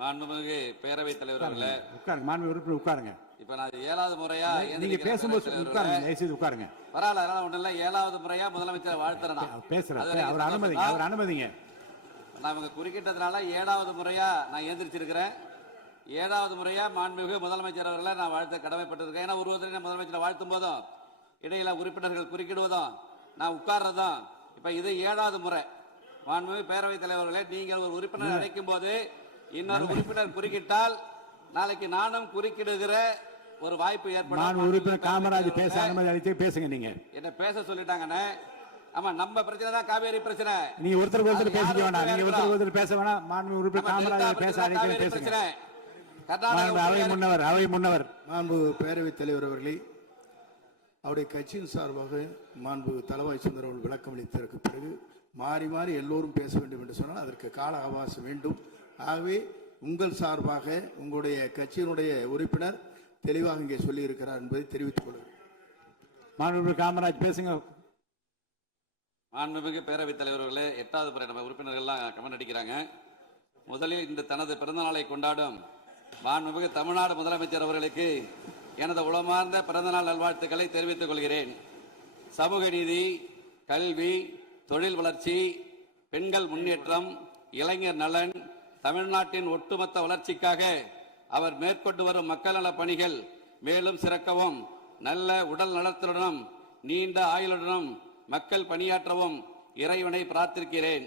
மாண்புமிகு பேரவைத் தலைவர் அவர்களே, உட்காருங்க. மாண்பு உறுப்பினர் உட்காருங்க. இப்ப நான் 7வது முறையா நீங்க பேசும்போது உட்காருங்க. தயவுசெய்து உட்காருங்க. பரவாயில்ல, அதனால ஒண்ணு இல்ல. 7வது முறையா முதலமைச்சர் வாழ்த்துறேன். பேசுறேன். அவர் அனுமதிங்க. அவர் அனுமதிங்க. நான் இவங்க குறுக்கிட்டதுனால 7வது முறையா நான் எந்திரிச்சிருக்கிறேன். 7வது முறையா மாண்புமிகு முதலமைச்சர் அவர்களை நான் வாழ்த்த கடமைப்பட்டிருக்கேன். ஏன்னா ஒருவரை முதலமைச்சரை வாழ்த்தும் போதும் இடையில உறுப்பினர்கள் குறுக்கிடுவதும் நான் உட்கார்றதும் இப்ப இது 7வது முறை. மாண்புமிகு பேரவைத் தலைவர்களே, நீங்கள் ஒரு உறுப்பினர் அழைக்கும் போது இன்னொரு உறுப்பினர் குறுக்கிட்டால் நாளைக்கு நானும் குறுக்கிடுகிற ஒரு வாய்ப்பு ஏற்படும். உறுப்பினர் காமராஜ் பேச அனுமதி அளித்து பேசுங்க. நீங்க என்ன பேச சொல்லிட்டாங்கன்னு. ஆமா, நம்ம பிரச்சனை தான் காவேரி பிரச்சனை. நீங்க ஒருத்தருக்கு ஒருத்தர் பேசிக்க வேணாம். நீங்க ஒருத்தருக்கு ஒருத்தர் பேச வேணாம். மாண்பு உறுப்பினர் காமராஜ் பேச அழைத்து பேசுங்க. அவை முன்னவர் மாண்பு பேரவைத் தலைவர் அவர்களே, அவருடைய கட்சியின் சார்பாக மாண்பு தளவாய் சுந்தர் அவர்கள் விளக்கம் அளித்ததற்கு பிறகு மாறி மாறி எல்லோரும் பேச வேண்டும் என்று சொன்னால் அதற்கு கால அவகாசம் வேண்டும். ஆகவே உங்கள் சார்பாக உங்களுடைய கட்சியினுடைய உறுப்பினர் தெளிவாக இங்கே சொல்லி இருக்கிறார் என்பதை தெரிவித்துக் கொள்கிறேன். மாண்பு காமராஜ் பேசுங்க. மாண்புமிகு பேரவைத் தலைவர்களே, 8வது முறை நம்ம உறுப்பினர்கள்லாம் கமெண்ட் அடிக்கிறாங்க. முதலில் இந்த தனது பிறந்த நாளை கொண்டாடும் மாண்புமிகு தமிழ்நாடு முதலமைச்சர் அவர்களுக்கு எனது உளமார்ந்த பிறந்தநாள் நல்வாழ்த்துக்களை தெரிவித்துக் கொள்கிறேன். சமூக நீதி, கல்வி, தொழில் வளர்ச்சி, பெண்கள் முன்னேற்றம், இளைஞர் நலன், தமிழ்நாட்டின் ஒட்டுமொத்த வளர்ச்சிக்காக அவர் மேற்கொண்டு வரும் மக்கள் நல பணிகள் மேலும் சிறக்கவும், நல்ல உடல் நலத்துடனும் நீண்ட ஆயுளுடனும் மக்கள் பணியாற்றவும் இறைவனை பிரார்த்திக்கிறேன்.